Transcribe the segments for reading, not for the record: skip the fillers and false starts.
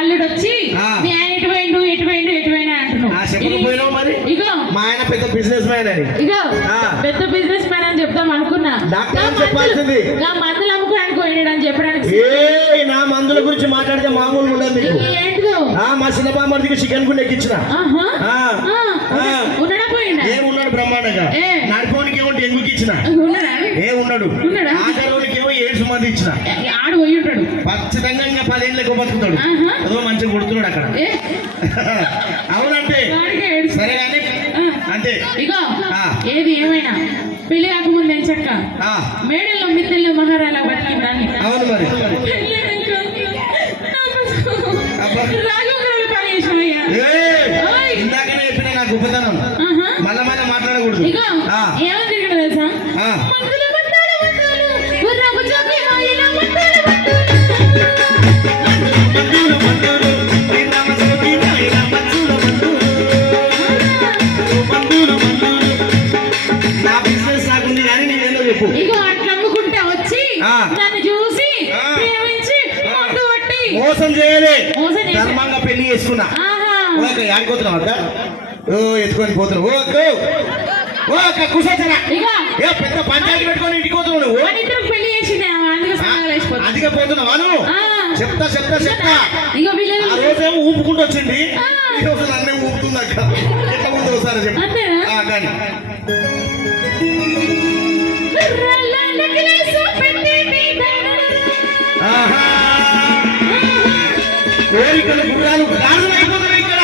అల్లుడు వచ్చి మీ ఆయన ఎటు పోయిండు అంటున్నావు. మరి ఇగో మా ఆయన పెద్ద బిజినెస్ మ్యాన్ అని. ఇగో పెద్ద బిజినెస్ మ్యాన్ అని చెప్తాం అనుకున్నా. చెప్పాల్సింది మందులు అమ్ముకోడానికి పోయినాడు అని చెప్పడానికి. నా మందుల గురించి మాట్లాడితే మామూలుగా ఉండదు మీకు. ఏంటిదో మా చిన్నబామ్మడికి చికెన్ గుండె ఎక్కించిన. ఉన్నాడా పోయిండా? ఏమున్నాడు బ్రహ్మాండంగా. నడిపోనికి ఏమో ఎందుకు ఇచ్చిన ఏమున్నాడు. ఆఖరోనికి ఏమో 7 మంది ఇచ్చిన. ఆడు పోయి ఉంటాడు ఖచ్చితంగా. ఇంకా 10 ఏళ్ళకి బతుకుతాడు. అదో మంచిగా కొడుతున్నాడు అక్కడ. అవునంటే సరే కానీ అంతే. ఇగో ఏది ఏమైనా పెళ్లి కాకముందు చక్క మేడల్లో మిద్దెల్లో మహారాణా బతికిందాన్ని. అవును మరి ఇందాకనే చెప్పిన నా గొప్పతనం మళ్ళా మళ్ళీ మాట్లాడకూడదు. ఏమని తిరిగిన తెలుసా? ఇగో అట్లా అమ్ముకుంటా వచ్చి నన్ను చూసి ప్రేమించి మోసం చేయలే. ధర్మంగా పెళ్లి చేసుకున్నా. ఆడుకోతున్నావు అక్క ఎత్తుకొని పోతున్నావు. కూర్చోచ్చరా పెద్ద పంచాయతీ పెట్టుకొని ఇంటికి పోతున్నావు నువ్వు. పెళ్లి చేసింది అందుకే పోతున్నావా నువ్వు? చెప్తా ఆ రోజేమో ఊపుకుంటూ వచ్చింది. ఈ రోజు నన్నే ఊపుతుంది అక్క. ఎట్లా ముందు ఒకసారి చెప్పు కానీ కోరికలు గుర్రాలు ప్రార్థనైపోతున్నాయి ఇక్కడ.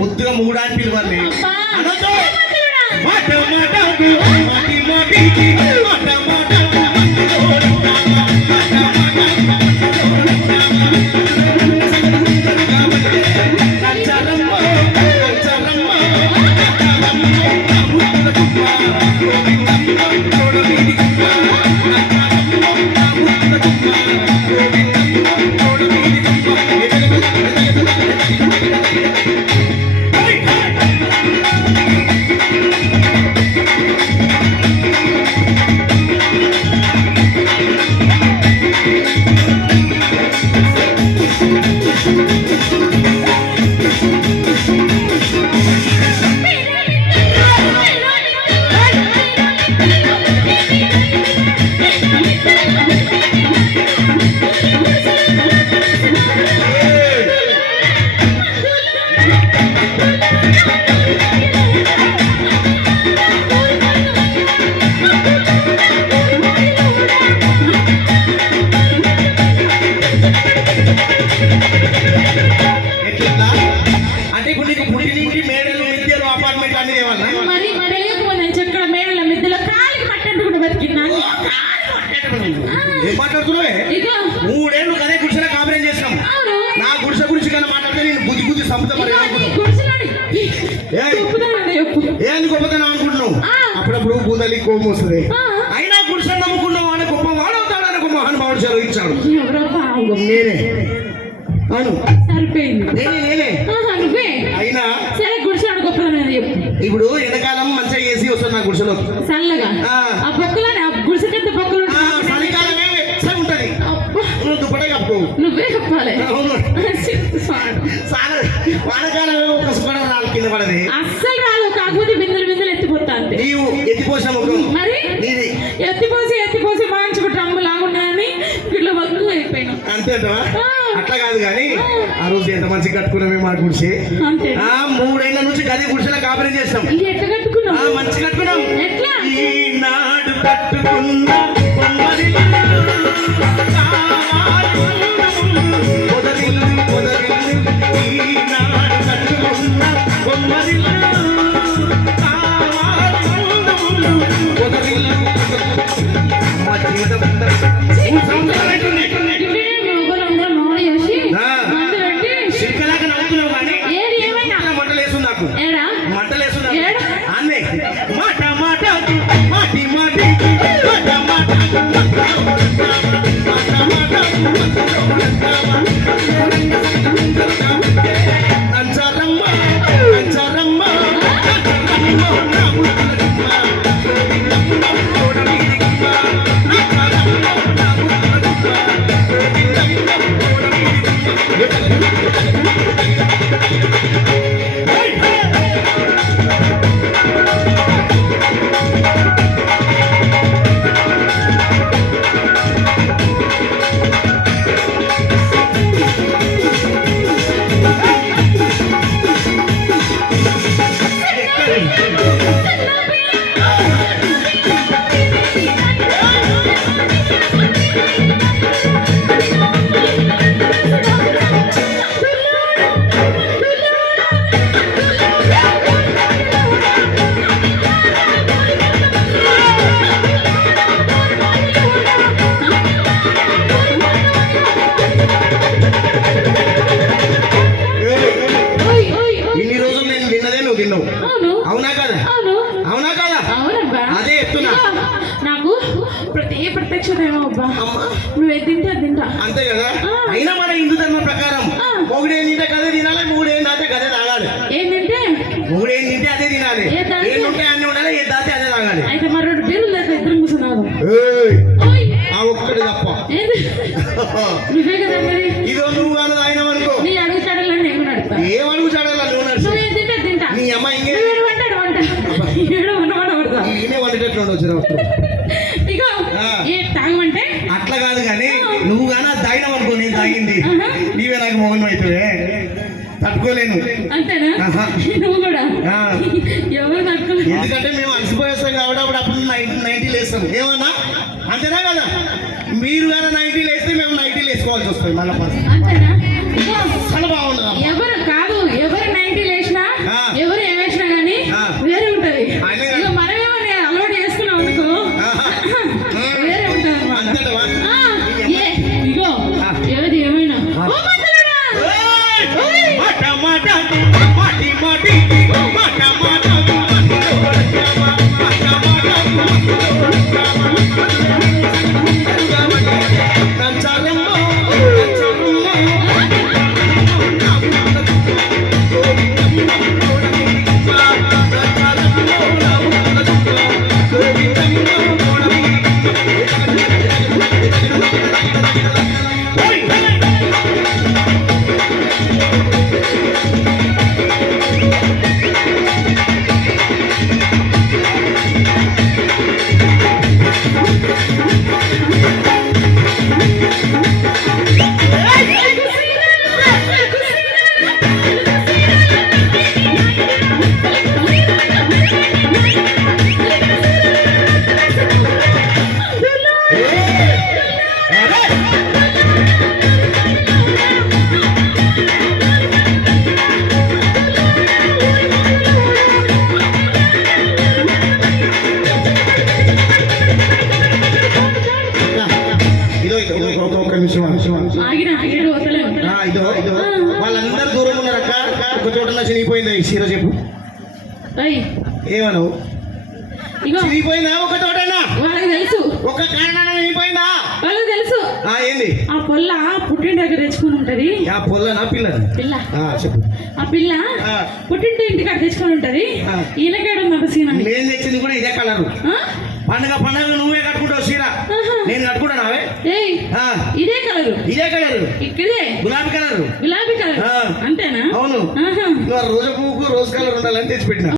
ముద్దుగా మూడాన్ని పిలవాలి. మూడేళ్ళు కదే గుడిసెలో కాపురం చేసినాం. నా గుడిసె గురించి కానీ మాట్లాడితే నేను బుద్ధి సంపుతా. మరి ఏంది గొప్పతనం అనుకుంటున్నావు? అప్పుడప్పుడు బూదలి కోపం వస్తుంది. అయినా గుడిసె నమ్ముకున్నావు అని గొప్ప వాడవుతాడని ఒక మహానుభావుడు సెలవిచ్చాడు. నేనే అవును నేనే అయినా ఇప్పుడు ఎండాకాలం మంచిగా ఏసీ వస్తుంది నా గుడిసెలో చల్లగా. చలికాలమే ఉంటది. దుప్పటే కప్పుకో. నువ్వే కప్పాలి. వానకాలం ఒక సుఖం రాళ్ళు కింద పడది. అస్సలు రాదు. కాకపోతే బిందెలు ఎత్తిపోతా అంతే. నీవు ఎత్తిపోసా మరి ఎత్తిపోసి మంచి డ్రమ్ము లాగున్నాయని ఇట్లా వద్దు అయిపోయినా అంతేటా. అట్లా కాదు కానీ ఆ రోజు ఎంత మంచిగా కట్టుకున్నామే మా గుడిసె. 3 ఏళ్ల నుంచి గది గుడిసెలో కాపురం చేస్తాం. ఎట్లా కట్టుకున్నాం? మంచిగా కట్టుకున్నాం. ఎట్లా? ఈనాడు కట్టుకున్నా ఇన్ని రోజులు నేను తిన్నదే నువ్వు తిన్నావు. అవునా కదా? అవునా కదా? అదే చెప్తున్నా. నాకు ప్రత్యక్షత ఏమో అబ్బా, నువ్వు తింటే అది తింటా అంతే కదా. అయినా మన హిందూ ధర్మం ప్రకారం మొగుడేం తింటే కదే తినాలి, మూడేం దాటే కదే తాగాలి. ఏంటంటే మూడేం తింటే అదే తినాలి, ఏం ఉంటే అన్ని ఉండాలి, ఏ దాటే అదే తాగాలి. అయితే మరి 2 బీర్లు లేదా ఇద్దరు కూర్చున్నారు. ఆ ఒక్కటి తప్ప. నువ్వే కదా మరి. ఇదో నువ్వు కానీ తాగినావనుకో నీ అడుగు చాడాలని నేను అడుగుతా. ఏం అడుగు చాడాలి? నువ్వు ఏం తింటే తింటా. నీ అమ్మ ఇంకే ఈయనే వండేటట్లు ఉండొచ్చు. ఇగో ఏ తాగమంటే అట్లా కాదు కానీ నువ్వు కానీ అది తాగినావు అనుకో, నేను తాగింది నీవే నాకు మోహన్ అవుతుంది, తట్టుకోలేను. అంతేనా? నువ్వు కూడా ఎవరు తట్టుకోలేదు. ఎందుకంటే మేము అలసిపోయేస్తాం కాబట్టి అప్పుడు 90 వేస్తాం. ఏమన్నా అంతేనా కదా? మీరు కానీ 90 వేస్తే మేము 90 వేసుకోవాల్సి వస్తుంది మళ్ళీ. అంతేనా? చాలా బాగుండదు. ఎవరు కాదు, ఎవరు 90 వేసినా ఎవరు ఏం వేసినా కానీ వేరే ఉంటది. ఇక మనమేమని అలవాటు చేసుకున్నాం అనుకో వేరే ఉంటది అన్నమాట. ఇగో ఏది ఏమైనా వాళ్ళందరూ దూరం ఉన్నారక్క. ఒక చోట చినిగిపోయింది సీర చెప్పు. ఏమను చినిగిపోయిందా? ఒక చోటనా? వాళ్ళకి తెలుసు. ఒక కారణాన చినిగిపోయిందా? వాళ్ళకి తెలుసు. ఏంది ఆ పొల్ల పుట్టింటి దగ్గర తెచ్చుకుని ఉంటది. ఆ పొల్లనా పిల్ల? పిల్ల. చెప్పు. ఆ పిల్ల పుట్టింటి ఇంటికాడ తెచ్చుకొని ఉంటది. ఈయనకేడుందంట సీన. నేను తెచ్చింది కూడా ఇదే కలరు. పండగ నువ్వే కట్టుకుంటావు సీర, నేను కట్టుకుంటానావే. ఇదే కలరు. ఇదే కలరు. ఇక్కడే గులాబీ కలరు. గులాబీ కలర్ అంతేనా? అవును. రోజు పువ్వుకు రోజు కలర్ ఉండాలని తెచ్చిపెట్టిన.